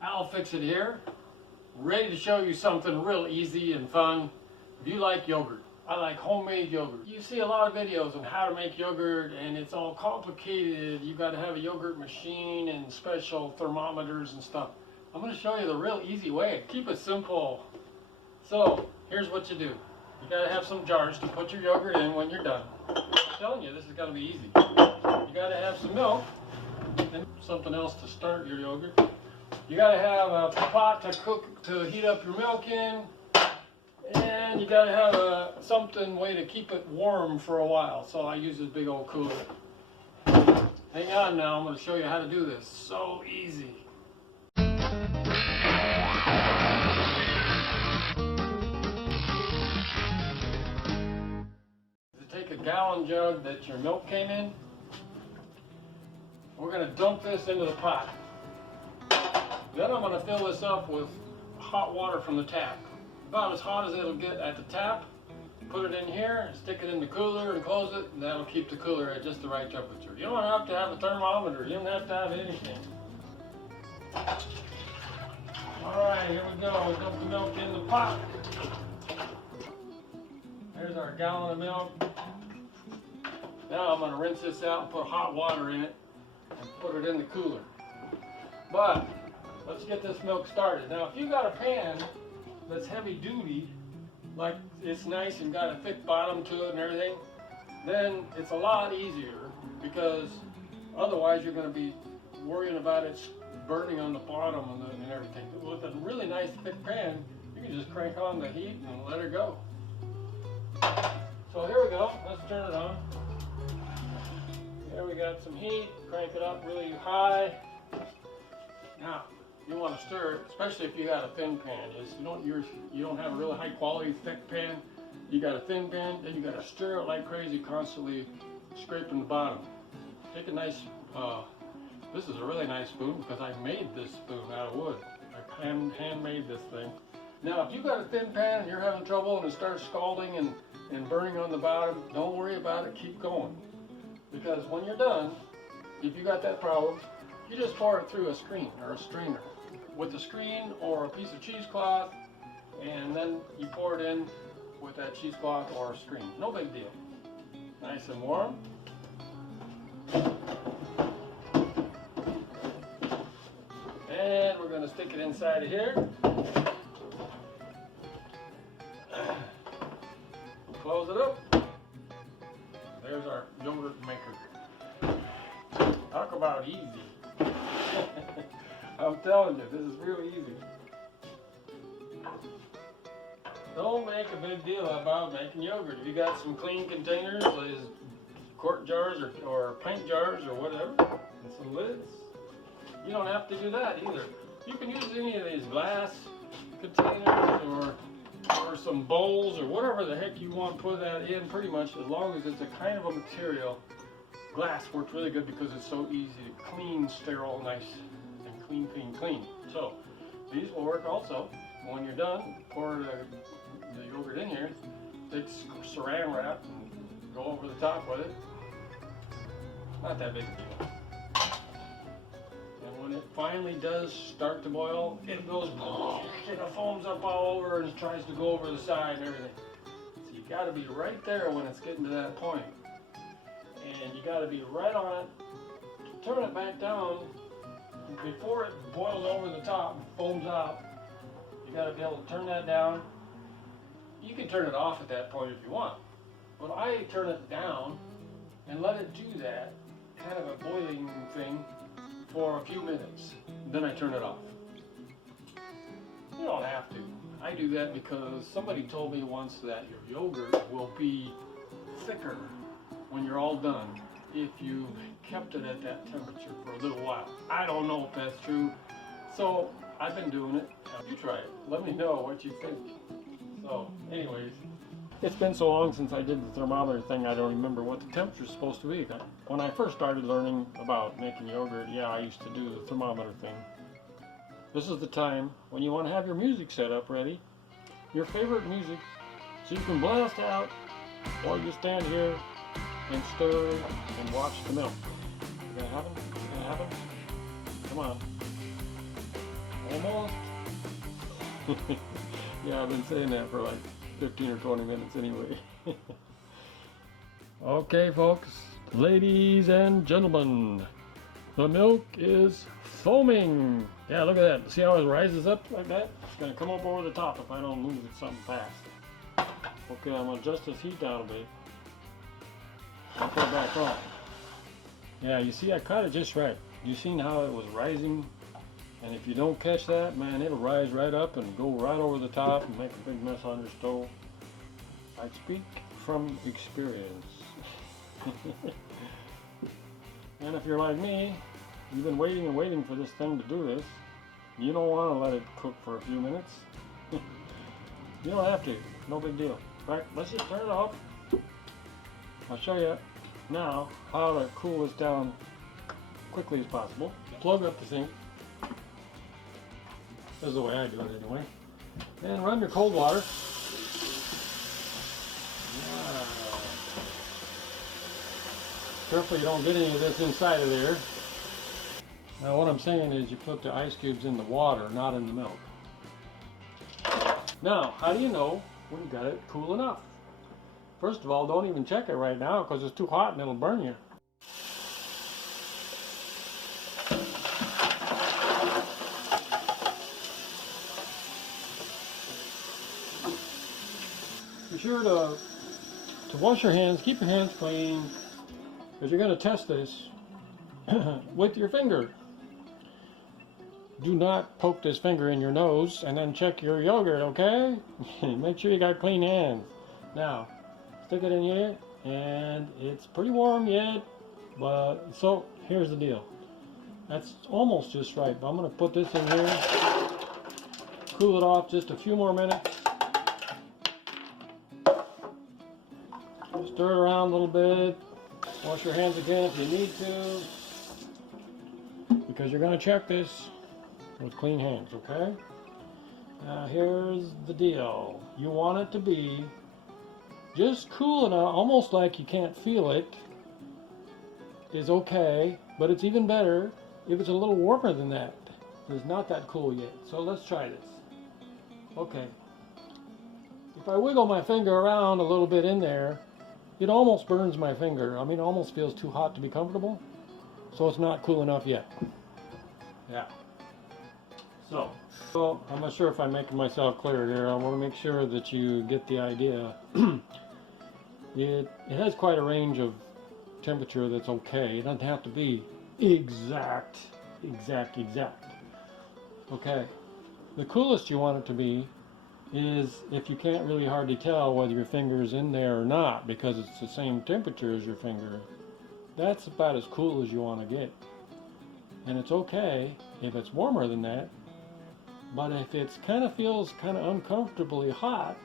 I'll Fix It here, ready to show you something real easy and fun. If you like yogurt, I like homemade yogurt. You see a lot of videos on how to make yogurt and it's all complicated. You got to have a yogurt machine and special thermometers and stuff. I'm going to show you the real easy way. Keep it simple. So here's what you do. You got to have some jars to put your yogurt in when you're done. I'm telling you, this is going to be easy. You got to have some milk and something else to start your yogurt. You got to have a pot to heat up your milk in, and you got to have something way to keep it warm for a while. So I use this big old cooler. Hang on now, I'm going to show you how to do this. So easy. Take a gallon jug that your milk came in. We're going to dump this into the pot. Then I'm going to fill this up with hot water from the tap. About as hot as it'll get at the tap. Put it in here, stick it in the cooler and close it, and that'll keep the cooler at just the right temperature. You don't have to have a thermometer, you don't have to have anything. Alright, here we go. We dump the milk in the pot. There's our gallon of milk. Now I'm going to rinse this out and put hot water in it and put it in the cooler. But let's get this milk started. Now if you got a pan that's heavy duty, like it's nice and got a thick bottom to it and everything, then it's a lot easier, because otherwise you're going to be worrying about it burning on the bottom and everything. With a really nice thick pan, you can just crank on the heat and let her go. So here we go, let's turn it on. Here we got some heat, crank it up really high. Now, you want to stir it, especially if you got a thin pan. You don't have a really high quality thick pan. You got a thin pan, then you got to stir it like crazy, constantly scraping the bottom. Take a nice, this is a really nice spoon because I made this spoon out of wood. I handmade this thing. Now, if you got a thin pan and you're having trouble and it starts scalding and burning on the bottom, don't worry about it, keep going. Because when you're done, if you got that problem, you just pour it through a screen or a strainer with a screen or a piece of cheesecloth, and then you pour it in with that cheesecloth or a screen. No big deal. Nice and warm. And we're going to stick it inside of here. Close it up. There's our yogurt maker. Talk about easy. I'm telling you, this is real easy. Don't make a big deal about making yogurt. If you got some clean containers, like quart jars or pint jars or whatever, and some lids, you don't have to do that either. You can use any of these glass containers or some bowls or whatever the heck you want to put that in, pretty much, as long as it's a kind of a material. Glass works really good because it's so easy to clean, sterile, nice, and clean. So these will work also. When you're done, pour the yogurt in here, take saran wrap and go over the top with it. Not that big a deal. And when it finally does start to boil, it goes and it foams up all over and it tries to go over the side and everything. So you got to be right there when it's getting to that point. And you got to be right on it. Turn it back down before it boils over the top and foams out. You got to be able to turn that down. You can turn it off at that point if you want, but I turn it down and let it do that kind of a boiling thing for a few minutes. Then I turn it off. You don't have to. I do that because somebody told me once that your yogurt will be thicker when you're all done if you kept it at that temperature for a little while. I don't know if that's true, so I've been doing it. You try it. Let me know what you think. So anyways, it's been so long since I did the thermometer thing, I don't remember what the temperature is supposed to be. When I first started learning about making yogurt, yeah, I used to do the thermometer thing. This is the time when you want to have your music set up ready, your favorite music, so you can blast out while you stand here and stir and watch the milk. You gonna happen? You gonna happen? Come on. Yeah, I've been saying that for like 15 or 20 minutes anyway. Okay, folks, ladies and gentlemen, the milk is foaming. Yeah, look at that. See how it rises up like that? It's going to come up over the top if I don't move it something fast. Okay, I'm going to adjust this heat down a bit. I'll put it back on. Yeah, you see I caught it just right. You seen how it was rising? And if you don't catch that, man, it'll rise right up and go right over the top and make a big mess on your stove. I speak from experience. And if you're like me, you've been waiting and waiting for this thing to do this. You don't want to let it cook for a few minutes. You don't have to, no big deal. In fact, let's just turn it off. I'll show you now how to cool this down quickly as possible. Plug up the sink. This is the way I do it anyway. And run your cold water. Careful you don't get any of this inside of there. Now what I'm saying is you put the ice cubes in the water, not in the milk. Now, how do you know when you got it cool enough? First of all, don't even check it right now because it's too hot and it'll burn you. Be sure to wash your hands, keep your hands clean, because you're going to test this with your finger. Do not poke this finger in your nose and then check your yogurt, okay? Make sure you got clean hands. Now, stick it in here, and it's pretty warm yet, but so here's the deal. That's almost just right, but I'm going to put this in here, cool it off just a few more minutes. Stir it around a little bit. Wash your hands again if you need to, because you're going to check this with clean hands, okay? Now here's the deal. You want it to be just cool enough, almost like you can't feel it, is okay, but it's even better if it's a little warmer than that. It's not that cool yet, so let's try this. Okay. If I wiggle my finger around a little bit in there, it almost burns my finger. I mean, it almost feels too hot to be comfortable. So it's not cool enough yet. Yeah. So I'm not sure if I'm making myself clear here. I want to make sure that you get the idea. It has quite a range of temperature that's okay. It doesn't have to be exact. Okay. The coolest you want it to be is if you can't really hardly tell whether your finger is in there or not because it's the same temperature as your finger. That's about as cool as you want to get. And it's okay if it's warmer than that, but if it feels kind of uncomfortably hot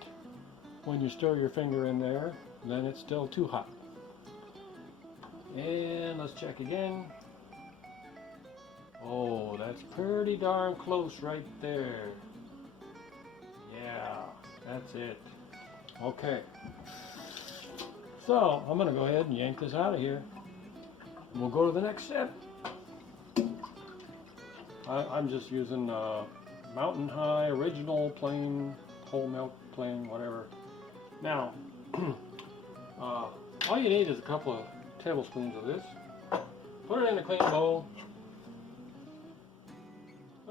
when you stir your finger in there, then it's still too hot. And let's check again. Oh, that's pretty darn close right there. Yeah, that's it. Okay. So, I'm going to go ahead and yank this out of here. And we'll go to the next step. I'm just using Mountain High, original, plain, whole milk, plain, whatever. Now, all you need is a couple of tablespoons of this. Put it in a clean bowl.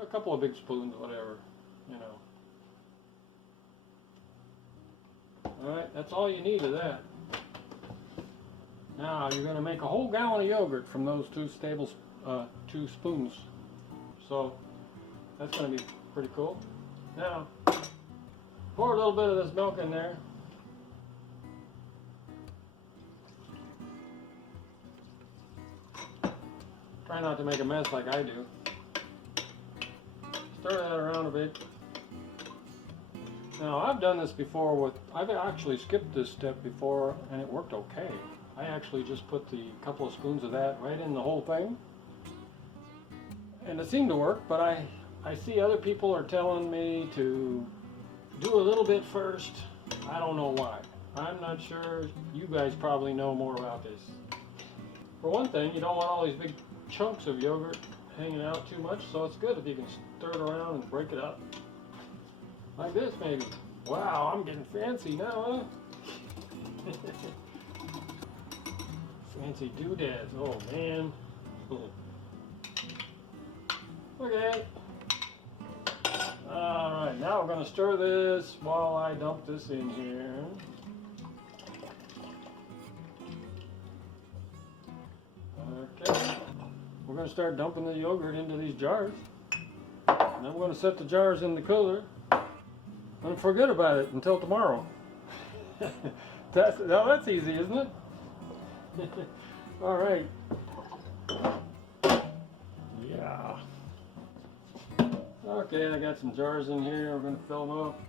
A couple of big spoons, whatever, you know. Alright, that's all you need of that. Now you're going to make a whole gallon of yogurt from those two spoons. So that's going to be pretty cool. Now pour a little bit of this milk in there. Try not to make a mess like I do. Stir that around a bit. Now I've done this before I've actually skipped this step before and it worked okay. I actually just put the couple of spoons of that right in the whole thing. And it seemed to work, but I see other people are telling me to do a little bit first. I don't know why. I'm not sure. You guys probably know more about this. For one thing, you don't want all these big chunks of yogurt hanging out too much, so it's good if you can stir it around and break it up. Like this maybe. Wow, I'm getting fancy now, huh? Fancy doodads. Oh man. Okay. Alright, now we're going to stir this while I dump this in here. Okay. We're going to start dumping the yogurt into these jars. And I'm going to set the jars in the cooler and forget about it until tomorrow. That's easy, isn't it? Alright. Yeah. Okay, I got some jars in here. We're going to fill them up.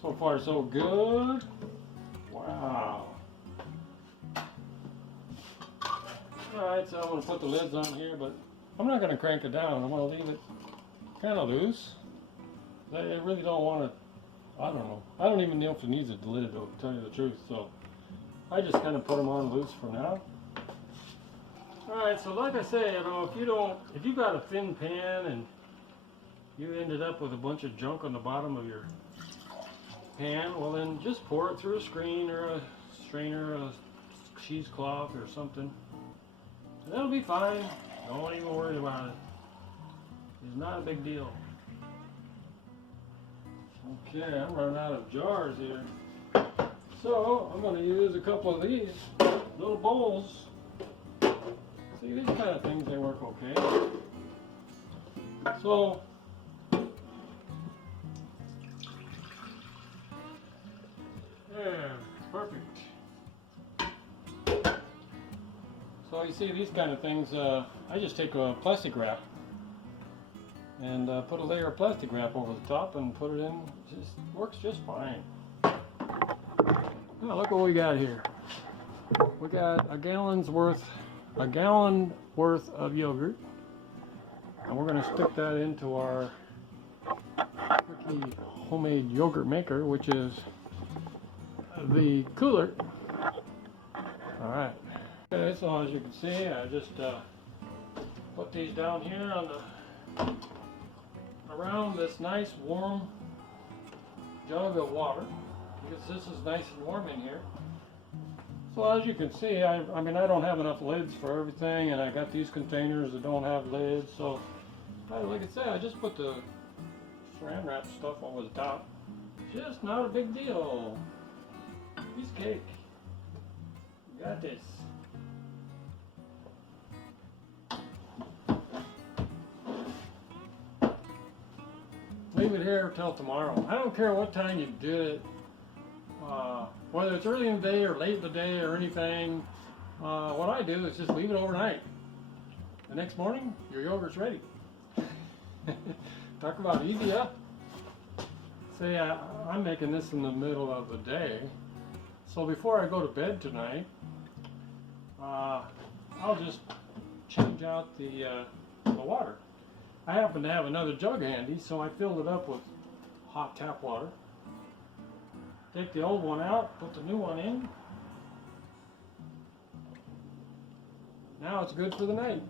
So far, so good. Wow. Alright, so I'm going to put the lids on here, but I'm not going to crank it down. I'm going to leave it kind of loose. I really don't want to, I don't know. I don't even know if it needs a lid, to tell you the truth. So I just kind of put them on loose for now. Alright, so like I say, you know, if you got a thin pan and you ended up with a bunch of junk on the bottom of your pan, well then just pour it through a screen or a strainer, a cheesecloth or something. That'll be fine. Don't even worry about it. It's not a big deal. Okay, I'm running out of jars here. So I'm going to use a couple of these little bowls. See, these kind of things, they work okay. So yeah, perfect. So you see these kind of things, I just take a plastic wrap and put a layer of plastic wrap over the top and put it in. It just works just fine. Now look what we got here. We got a gallon worth of yogurt, and we're going to stick that into our quickie homemade yogurt maker, which is the cooler. All right. Okay, so as you can see, I just put these down here on around this nice warm jug of water, because this is nice and warm in here. So as you can see, I mean I don't have enough lids for everything, and I got these containers that don't have lids. So like I said, I just put the saran wrap stuff over the top. Just not a big deal. Piece of cake. You got this. Leave it here till tomorrow. I don't care what time you do it, whether it's early in the day or late in the day or anything. What I do is just leave it overnight. The next morning, your yogurt's ready. Talk about easy, huh? See, I'm making this in the middle of the day. So before I go to bed tonight, I'll just change out the water. I happen to have another jug handy, so I filled it up with hot tap water. Take the old one out, put the new one in. Now it's good for the night.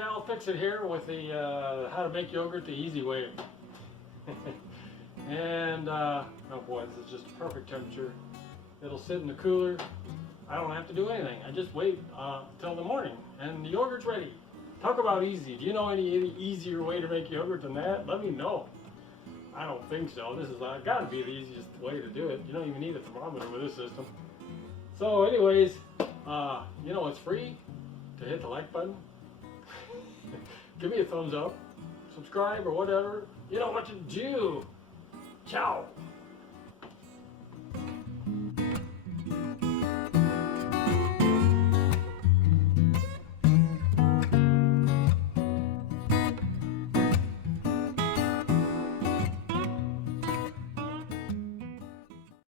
I'll fix it here with the how to make yogurt the easy way. And oh boy, this is just a perfect temperature. It'll sit in the cooler. I don't have to do anything. I just wait till the morning and the yogurt's ready. Talk about easy. Do you know any easier way to make yogurt than that? Let me know. I don't think so. This is got to be the easiest way to do it. You don't even need a thermometer with this system. So anyways, you know it's free to hit the like button. Give me a thumbs up, subscribe or whatever. You know what to do. Ciao.